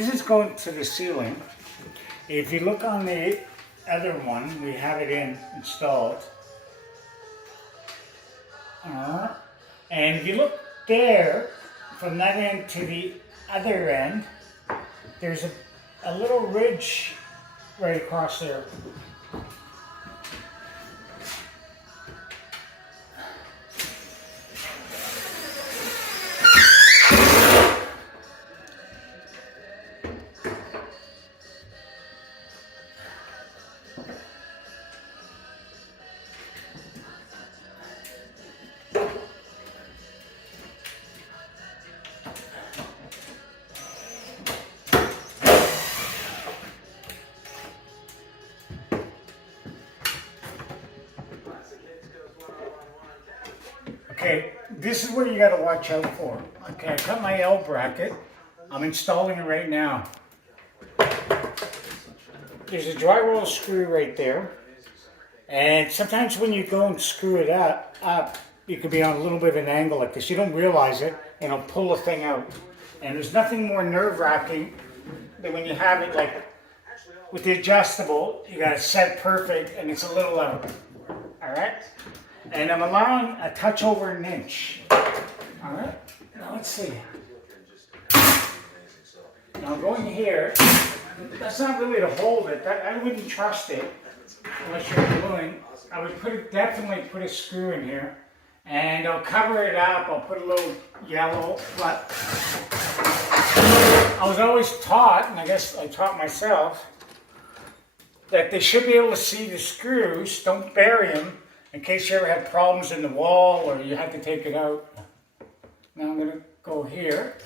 this is going to the ceiling. If you look on the other one, we have it installed. And if you look there, from that end to the other end, there's a little ridge right across there. Okay, this is what you got to watch out for. Okay, I cut my L bracket. I'm installing it right now. There's a drywall screw right there. And sometimes when you go and screw it up, you could be on a little bit of an angle like this. You don't realize it, and it'll pull the thing out. And there's nothing more nerve-wracking than when you have it like with the adjustable, you got it set perfect, and it's a little out. All right? And I'm allowing a touch over an inch. All right? Now let's see. Now I'm going here. That's not really to hold it. I wouldn't trust it unless you're gluing. I would definitely put a screw in here. And I'll cover it up. I'll put a little yellow. But I was always taught, and I guess I taught myself, that they should be able to see the screws. Don't bury them in case you ever had problems in the wall or you had to take it out. Now I'm going to go here.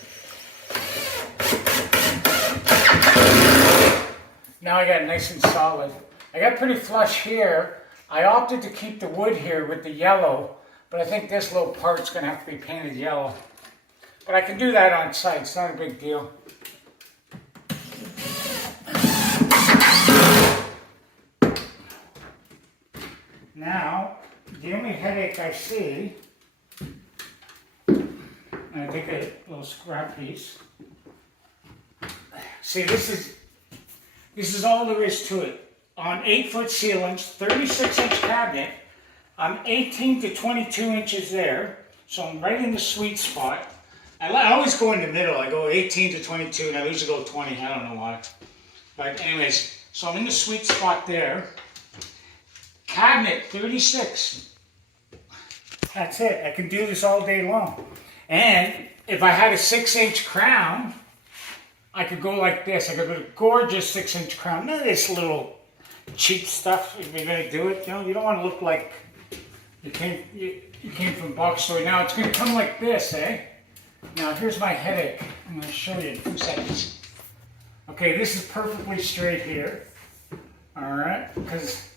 Now I got it nice and solid. I got pretty flush here. I opted to keep the wood here with the yellow, but I think this little part's going to have to be painted yellow. But I can do that on site. It's not a big deal. Now, the only headache I see, I take a little scrap piece. See, this is all there is to it. On 8-foot ceilings, 36-inch cabinet, I'm 18 to 22 inches there, so I'm right in the sweet spot. I always go in the middle. I go 18 to 22, and I usually go 20. I don't know why. But anyways, so I'm in the sweet spot there. Cabinet, 36. That's it. I can do this all day long. And if I had a 6-inch crown, I could go like this. I could put a gorgeous 6-inch crown. None of this little cheap stuff. If you're going to do it, you don't want to look like you came from box store. Now it's going to come like this, eh? Now here's my headache. I'm going to show you in 2 seconds. Okay, this is perfectly straight here. All right, because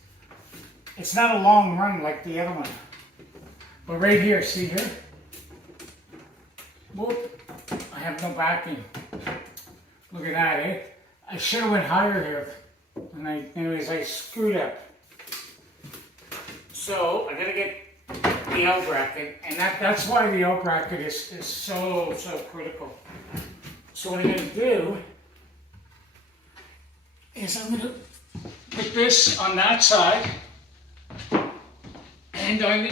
it's not a long run like the other one. But right here, see here? Whoop, I have no backing. Look at that, eh? I should have went higher here. And anyways, I screwed up. So, I gotta get the L bracket. And that's why the L bracket is so critical. So what I'm gonna do is I'm gonna put this on that side. And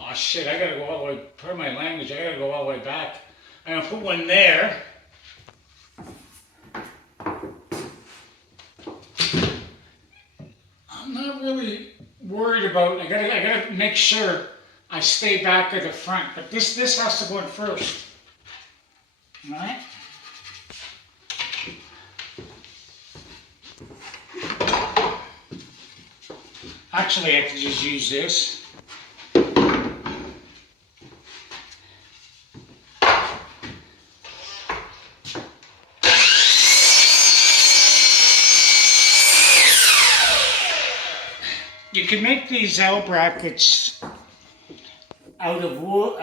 oh shit, I gotta go all the way, pardon my language, I gotta go all the way back. I'm gonna put one there. I'm not really worried about, I gotta make sure I stay back at the front, but this has to go in first. Alright? Actually, I could just use this. You can make these L brackets out of wood.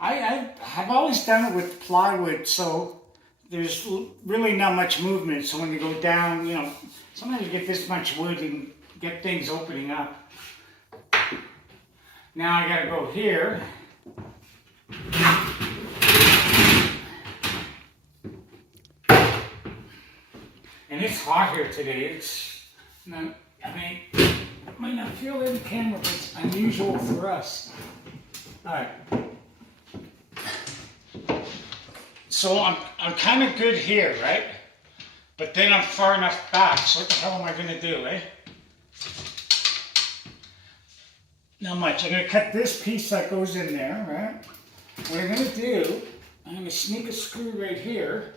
I have always done it with plywood, so there's really not much movement. So when you go down, sometimes you get this much wood and get things opening up. Now I gotta go here. And it's hot here today. It's not, I mean, it might not feel it in the camera, but it's unusual for us. Alright. So I'm kind of good here, right? But then I'm far enough back, so what the hell am I going to do, eh? Not much. I'm going to cut this piece that goes in there, right? What I'm going to do, I'm going to sneak a screw right here,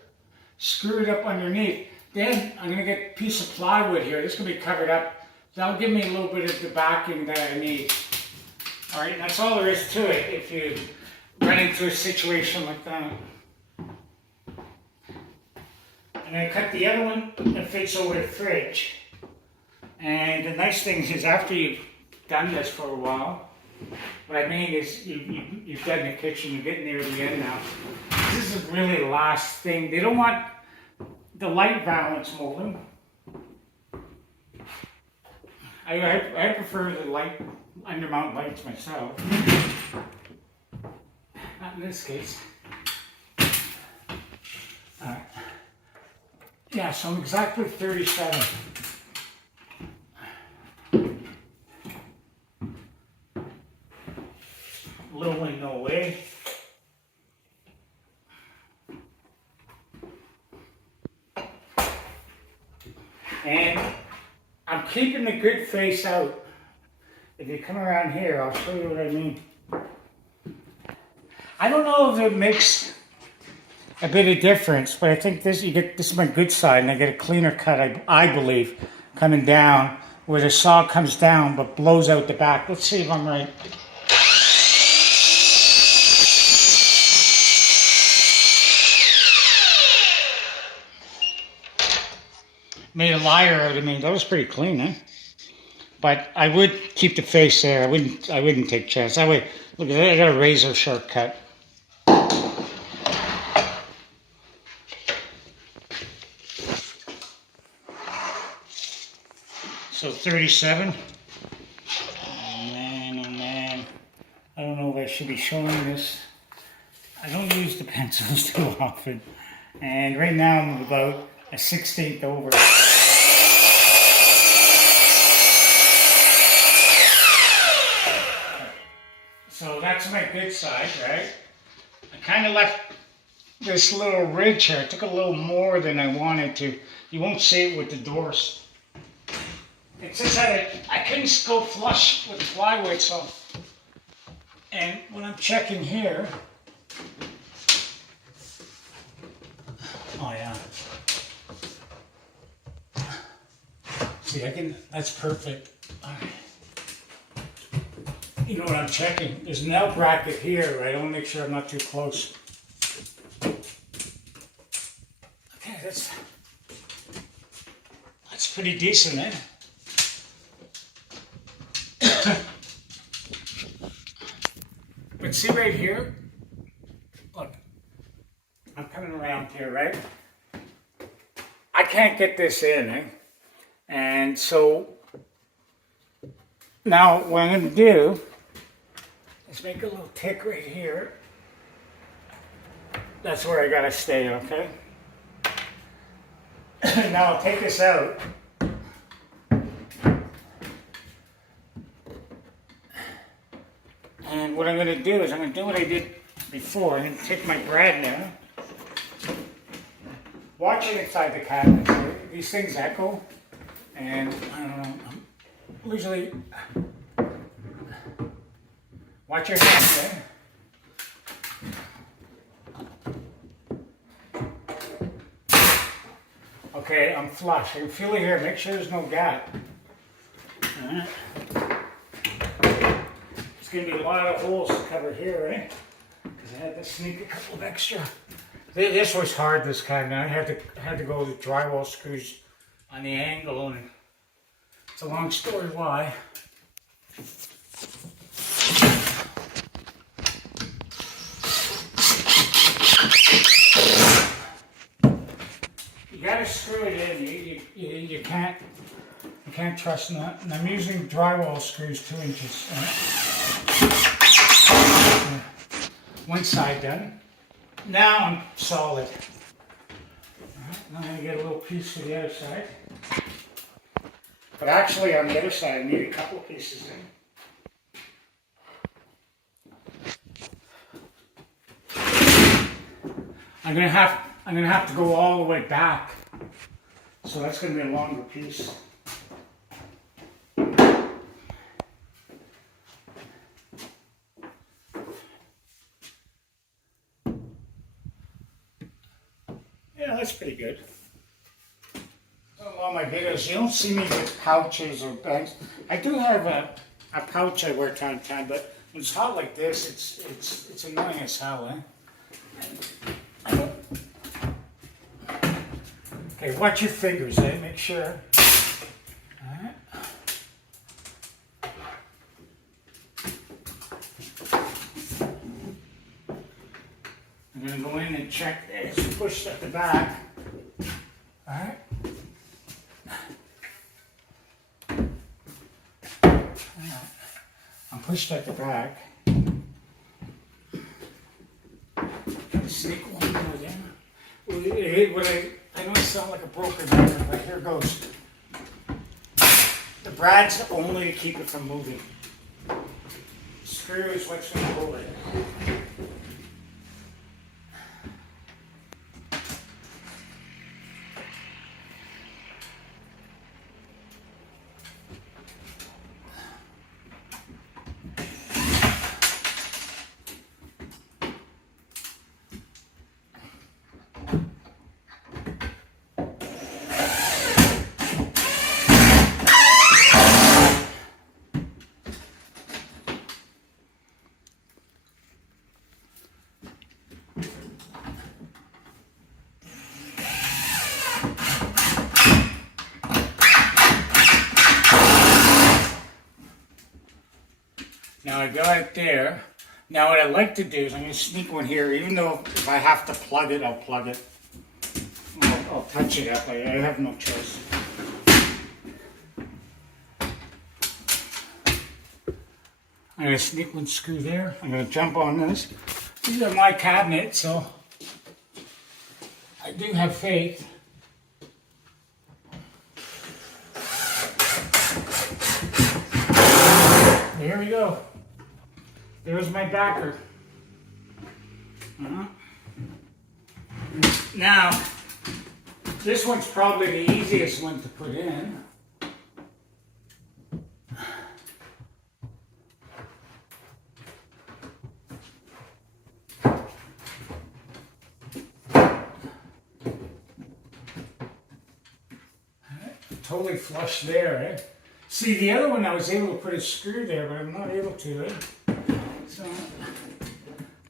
screw it up underneath. Then I'm going to get a piece of plywood here. This is going to be covered up. That'll give me a little bit of the backing that I need. Alright, that's all there is to it if you run into a situation like that. I'm going to cut the other one that fits over the fridge. And the nice thing is after you've done this for a while, what I mean is you've done the kitchen, you're getting near the end now. This is really the last thing. They don't want the light balance moving. I prefer the light undermount lights myself. Not in this case. Alright. Yeah, so I'm exactly 37. Little way, no way. And I'm keeping the good face out. If you come around here, I'll show you what I mean. I don't know if it makes a bit of difference, but I think this is my good side, and I get a cleaner cut, I believe, coming down, where the saw comes down but blows out the back. Let's see if I'm right. Made a liar out of me. That was pretty clean, eh? But I would keep the face there. I wouldn't take a chance. That way, look at that, I got a razor sharp cut. So 37. Oh man. I don't know if I should be showing this. I don't use the pencils too often. And right now I'm about a 1/16 over. So that's my good side, right? I kind of left this little ridge here. I took a little more than I wanted to. You won't see it with the doors. It's just that I couldn't go flush with the plywood, so. And when I'm checking here, oh yeah. See, that's perfect. All right. You know what I'm checking? There's an L bracket here, right? I want to make sure I'm not too close. Okay, that's pretty decent, eh? But see right here? Look, I'm coming around here, right? I can't get this in, eh? And so, now what I'm going to do is make a little tick right here. That's where I got to stay, okay? Now I'll take this out. And what I'm going to do is I'm going to do what I did before. I'm going to take my brad now. Watch it inside the cabinets. These things echo. And I don't know. Usually, watch your hands there. Okay, I'm flush. I can feel it here. Make sure there's no gap. Alright. There's going to be a lot of holes to cover here, eh? Because I had to sneak a couple of extra. This was hard, this cabinet. I had to go with drywall screws on the angle, and it's a long story why. You gotta screw it in. You can't trust that. And I'm using drywall screws 2 inches. One side done. Now I'm solid. I'm going to get a little piece for the other side. But actually on the other side I need a couple of pieces in. I'm gonna have to go all the way back. So that's gonna be a longer piece. Yeah, that's pretty good. On my videos, you don't see me with pouches or bags. I do have a pouch I wear time to time, but when it's hot like this, it's annoying as hell, eh? Okay, watch your fingers, eh? Make sure. Alright. I'm going to go in and check this. Push at the back. Alright. I'm pushed at the back. Sneak one more down. I know I sound like a broken record, but here goes. The brad's only to keep it from moving. Screw is what's going to hold it. Now I got it there. Now what I like to do is I'm going to sneak one here, even though if I have to plug it, I'll plug it. I'll touch it up. I have no choice. I'm going to sneak one screw there. I'm going to jump on this. These are my cabinets, so I do have faith. Here we go. There's my backer. Now, this one's probably the easiest one to put in. Totally flush there, eh? See, the other one I was able to put a screw there, but I'm not able to, eh? So,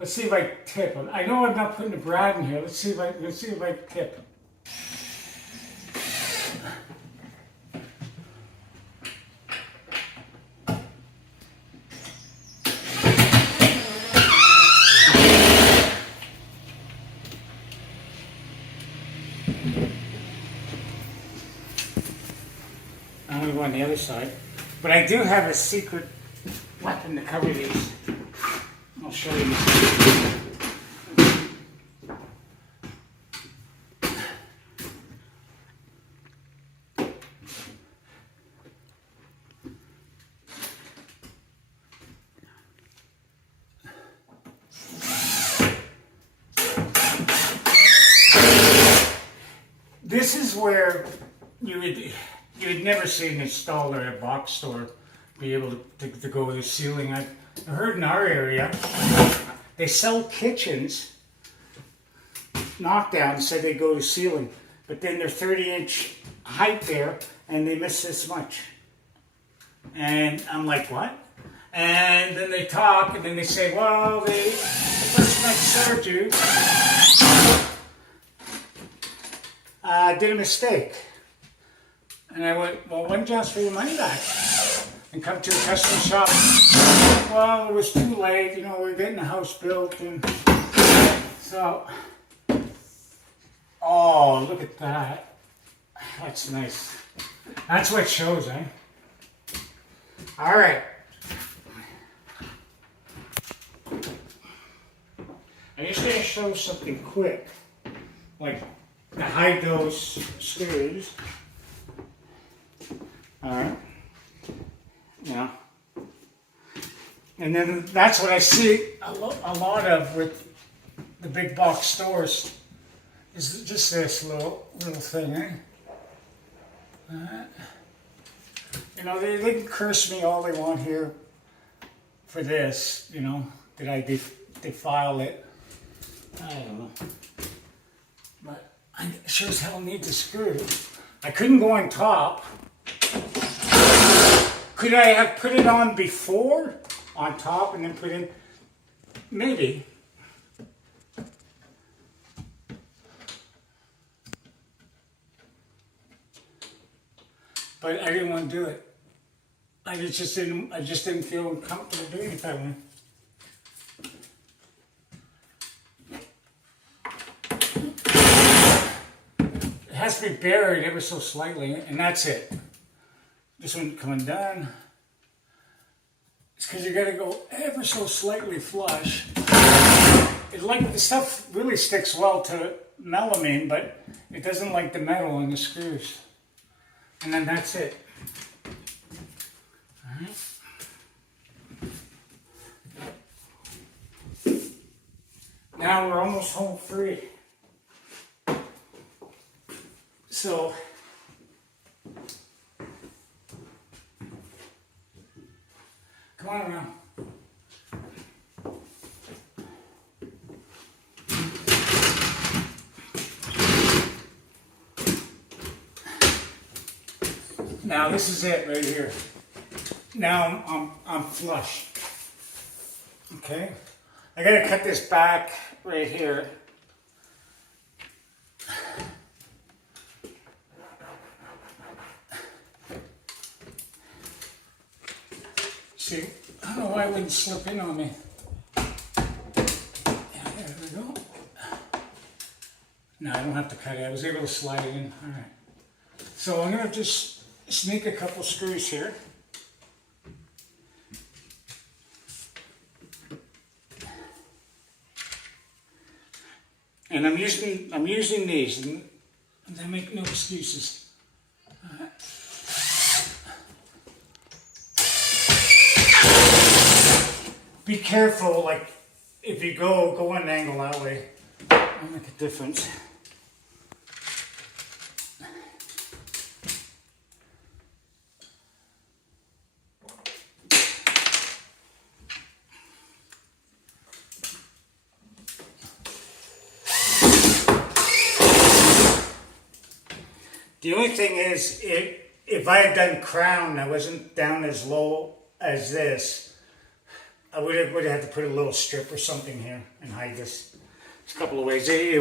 let's see if I tip. I know I'm not putting a brad in here. Let's see if I tip. I'm going to go on the other side. But I do have a secret weapon to cover these. I'll show you. This is where you'd never see an installer at a box store be able to go with the ceiling. I heard in our area they sell kitchens knockdowns, say they go to ceiling, but then they're 30-inch height there and they miss this much. And I'm like, what? And then they talk and then they say, well, the person that served you did a mistake. And I went, well, why don't you ask for your money back and come to a custom shop? Well, it was too late, you know, we're getting the house built, and so, oh, look at that. That's nice. That's what shows, eh? All right. I'm just going to show something quick. Like, to hide those screws. Alright. Yeah. And then that's what I see a lot of with the big box stores, is just this little thing, eh? You know, they can curse me all they want here for this, you know, did I defile it? I don't know. But I sure as hell need the screw. I couldn't go on top. Could I have put it on before? On top and then put in? Maybe. But I didn't want to do it. I just didn't feel comfortable doing it that way. It has to be buried ever so slightly, and that's it. This one coming down. It's because you got to go ever so slightly flush. The stuff really sticks well to melamine, but it doesn't like the metal in the screws. And then that's it. All right. Now we're almost home free. So come on around. Now this is it right here. Now I'm flush. Okay, I gotta cut this back right here. See, I don't know why it wouldn't slip in on me. Yeah, there we go. No, I don't have to cut it. I was able to slide it in. All right. So I'm gonna just sneak a couple screws here. And I'm using these, and I make no excuses. Be careful, like if you go an angle that way, it'll make a difference. The only thing is, if I had done crown, I wasn't down as low as this, I would have had to put a little strip or something here and hide this. There's a couple of ways. I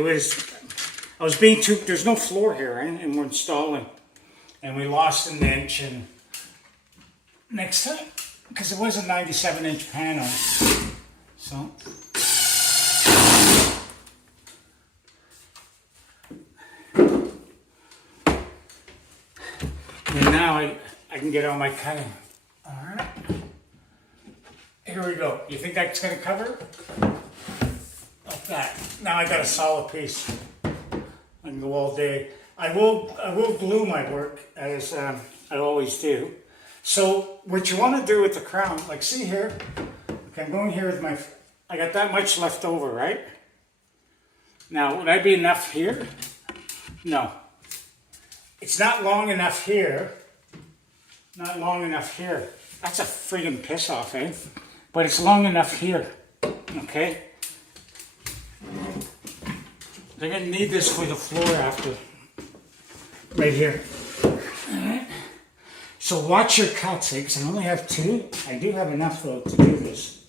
was being too, there's no floor here, right? And we're installing. And we lost an inch, and next time, because it was a 97-inch panel. So. And now I can get on my cutting. All right. Here we go. You think that's going to cover? Like that. Now I got a solid piece. I can go all day. I will glue my work as I always do. So what you want to do with the crown, like see here, okay, I'm going here with I got that much left over, right? Now, would I be enough here? No. It's not long enough here. Not long enough here. That's a freaking piss off, eh? But it's long enough here. Okay? They're gonna need this for the floor after. Right here. Alright. So watch your cuts, because I only have 2. I do have enough though to do this.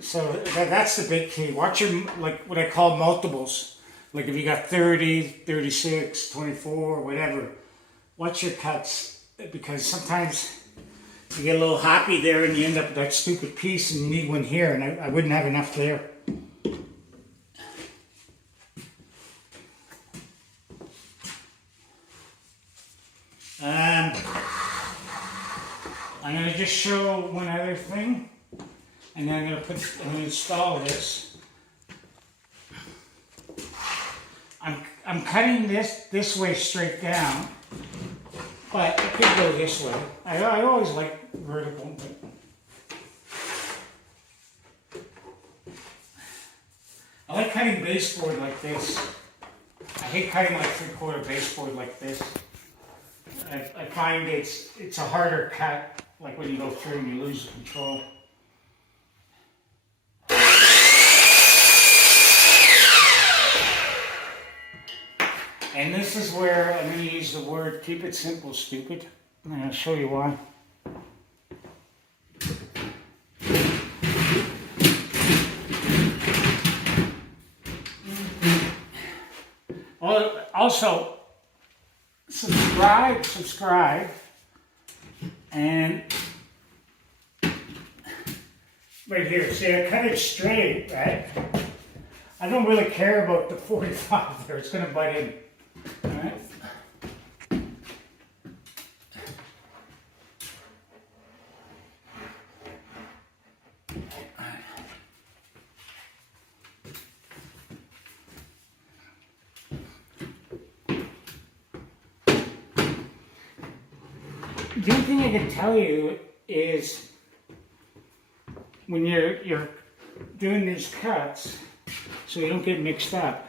So that's the big key. Watch your, like what I call multiples. Like if you got 30, 36, 24, whatever, watch your cuts, because sometimes you get a little happy there and you end up with that stupid piece and you need one here, and I wouldn't have enough there. I'm going to just show one other thing, and then I'm going to install this. I'm cutting this way straight down, but it could go this way. I always like vertical, but I like cutting baseboard like this. I hate cutting like 3/4 baseboard like this. I find it's a harder cut, like when you go through and you lose the control. And this is where I'm going to use the word, keep it simple, stupid. I'm going to show you why. Also, subscribe, and right here, see I cut it straight, right? I don't really care about the 45 there, it's going to butt in, all right? The only thing I can tell you is when you're doing these cuts, so you don't get mixed up.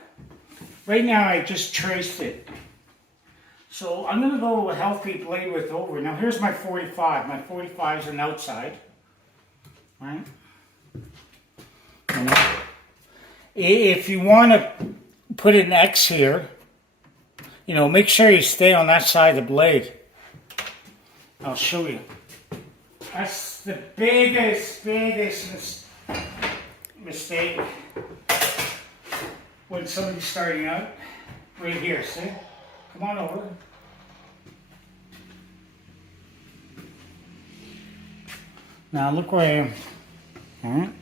Right now I just traced it. So I'm going to go with a healthy blade width over. Now here's my 45. My 45 is an outside, right? And if you want to put an X here, you know, make sure you stay on that side of the blade. I'll show you. That's the biggest mistake when somebody's starting out. Right here, see? Come on over. Now look where I am. Alright?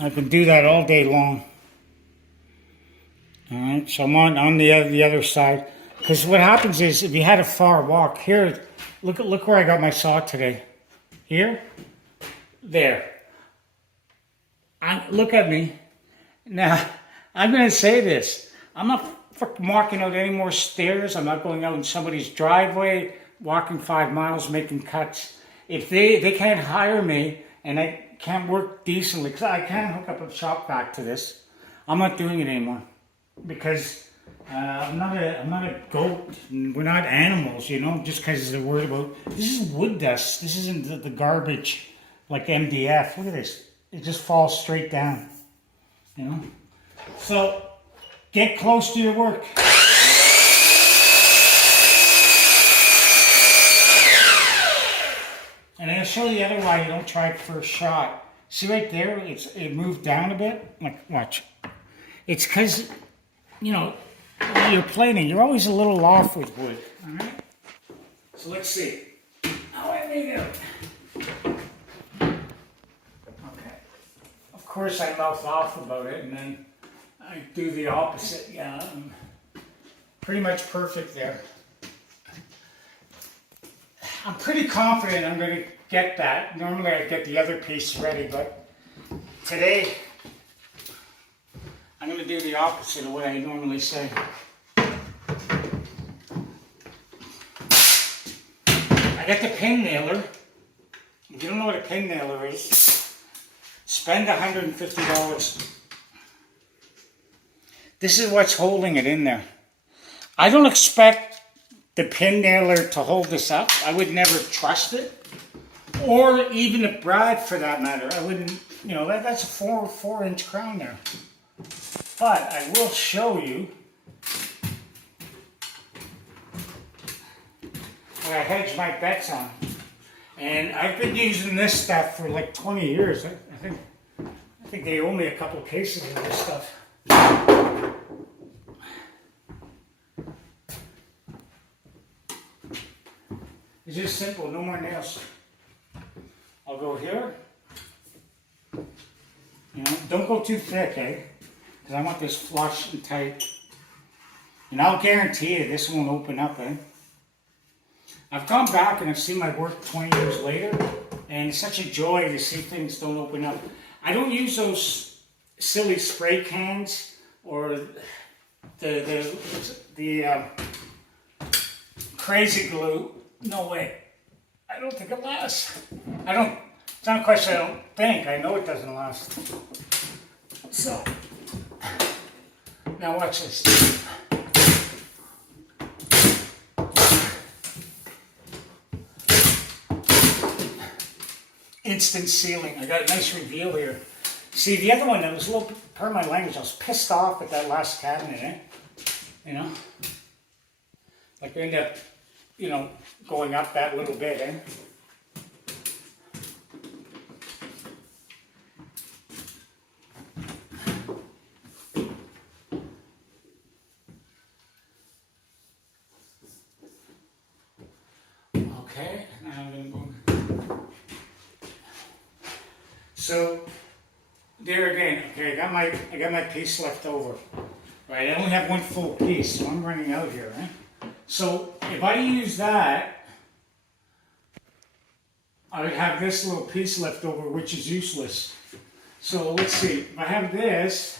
I can do that all day long. Alright, so I'm on the other side. Because what happens is, if you had a far walk, here, look where I got my saw today. Here, there. Look at me. Now, I'm going to say this. I'm not walking out any more stairs. I'm not going out in somebody's driveway, walking 5 miles, making cuts. If they can't hire me, and I can't work decently, because I can't hook up a shop vac to this, I'm not doing it anymore. Because I'm not a goat. We're not animals, you know, just because they're worried about... This is wood dust. This isn't the garbage like MDF. Look at this. It just falls straight down, you know. So, get close to your work. And I'll show you the other why you don't try it first shot. See right there? It moved down a bit. Like, watch. It's because, you know, when you're planing, you're always a little off with wood. Alright? So let's see. How I made it. Okay. Of course I mouth off about it and then I do the opposite. Yeah, I'm pretty much perfect there. I'm pretty confident I'm going to get that. Normally I get the other piece ready, but today I'm going to do the opposite of what I normally say. I got the pin nailer. If you don't know what a pin nailer is, spend $150. This is what's holding it in there. I don't expect the pin nailer to hold this up. I would never trust it. Or even a brad for that matter. I wouldn't, you know, that's a 4-inch crown there. But I will show you what I hedge my bets on. And I've been using this stuff for like 20 years. I think they owe me a couple cases of this stuff. It's just simple, no more nails. I'll go here. You know, don't go too thick, eh? Because I want this flush and tight. And I'll guarantee you this won't open up, eh? I've gone back and I've seen my work 20 years later, and it's such a joy to see things don't open up. I don't use those silly spray cans or the crazy glue, no way. I don't think it lasts. It's not a question I don't think, I know it doesn't last. So, now watch this. Instant sealing. I got a nice reveal here. See, the other one, that was a little, pardon my language, I was pissed off at that last cabinet, eh? You know? Like, we end up, you know, going up that little bit, eh? Okay, now I'm going to go. So, there again, okay, I got my piece left over. Right, I only have one full piece, so I'm running out here, eh? So, if I use that, I would have this little piece left over, which is useless. So, let's see, if I have this,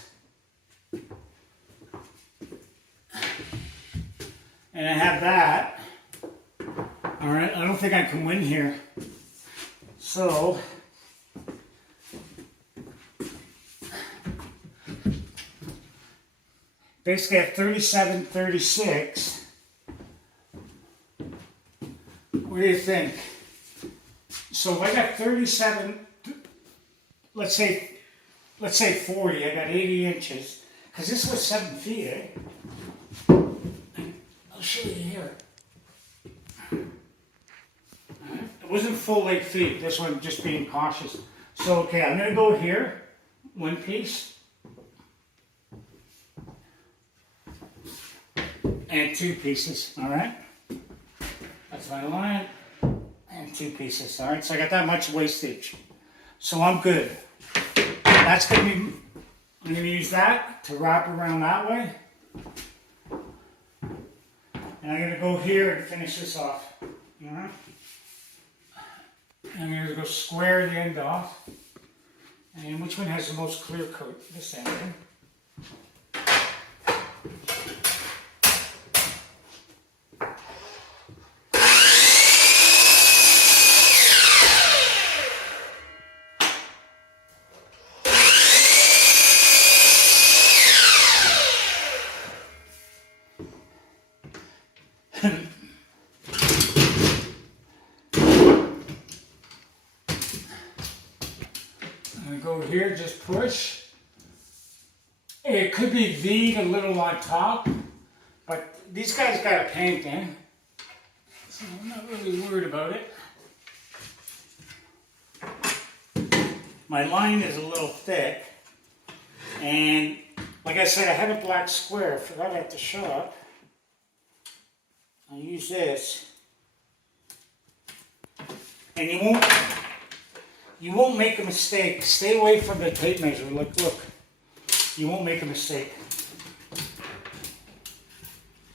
and I have that, alright, I don't think I can win here. So, basically at 37, 36, what do you think? So if I got 37, let's say 40, I got 80 inches, because this was 7 feet, eh? I'll show you here. It wasn't full 8 feet, this one just being cautious. So okay, I'm going to go here, one piece. And 2 pieces, all right? That's my line, and 2 pieces, all right? So I got that much wastage. So I'm good. That's gonna be, I'm gonna use that to wrap around that way. And I'm gonna go here and finish this off, all right? I'm gonna go square the end off. And which one has the most clear coat? This end, okay? Go here, just push. It could be V'd a little on top, but these guys got a paint in, so I'm not really worried about it. My line is a little thick, and like I said, I had a black square. I forgot at the shop. I'll use this, and you won't make a mistake. Stay away from the tape measure. Look. You won't make a mistake.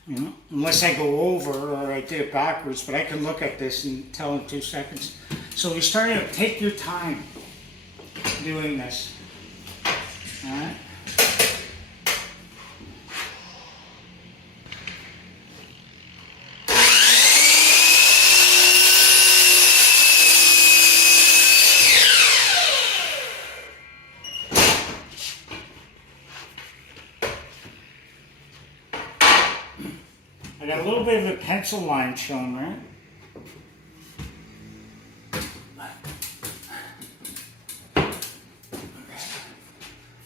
You know, unless I go over or I did it backwards, but I can look at this and tell in 2 seconds. So we're starting to take your time doing this. All right. I got a little bit of a pencil line shown, right?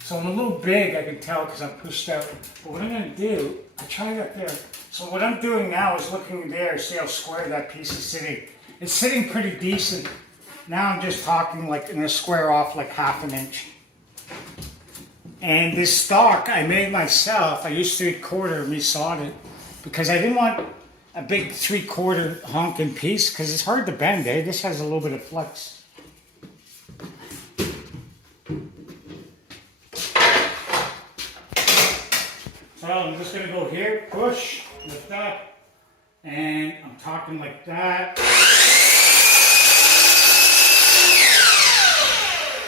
So I'm a little big, I can tell because I'm pushed out. But what I'm going to do, I tried up there. So what I'm doing now is looking there, see how square that piece is sitting. It's sitting pretty decent. Now I'm just talking like in a square off like 1/2 inch. And this stock I made myself. I used 3/4 resawed it because I didn't want a big 3/4 honking piece because it's hard to bend, eh? This has a little bit of flex. So I'm just going to go here, push, lift up, and I'm talking like that.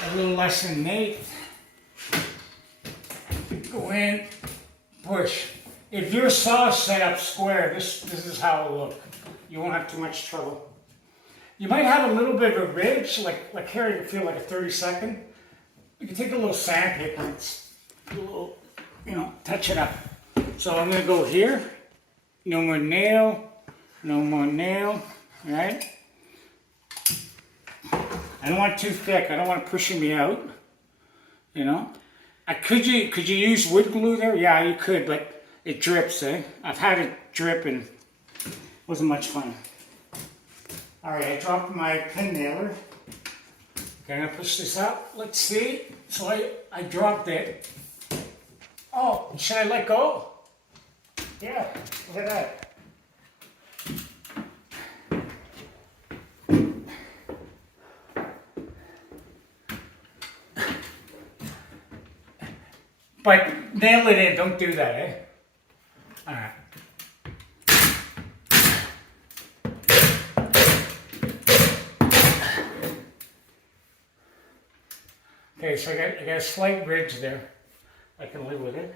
A little less than an eighth. Go in, push. if your saw is set up square, this is how it'll look. You won't have too much trouble. You might have a little bit of a ridge, like here you feel like a 32nd. You can take a little sandpaper and do a little, touch it up. So I'm gonna go here. No more nail, right? I don't want it too thick. I don't want it pushing me out. Could you use wood glue there? Yeah, you could, but it drips, eh? I've had it drip and it wasn't much fun. All right, I dropped my pin nailer. Okay, I'm gonna push this up. Let's see. So I dropped it. Oh, should I let go? Yeah, look at that. But nail it in, don't do that, eh? Alright. Okay, so I got a slight ridge there. I can live with it.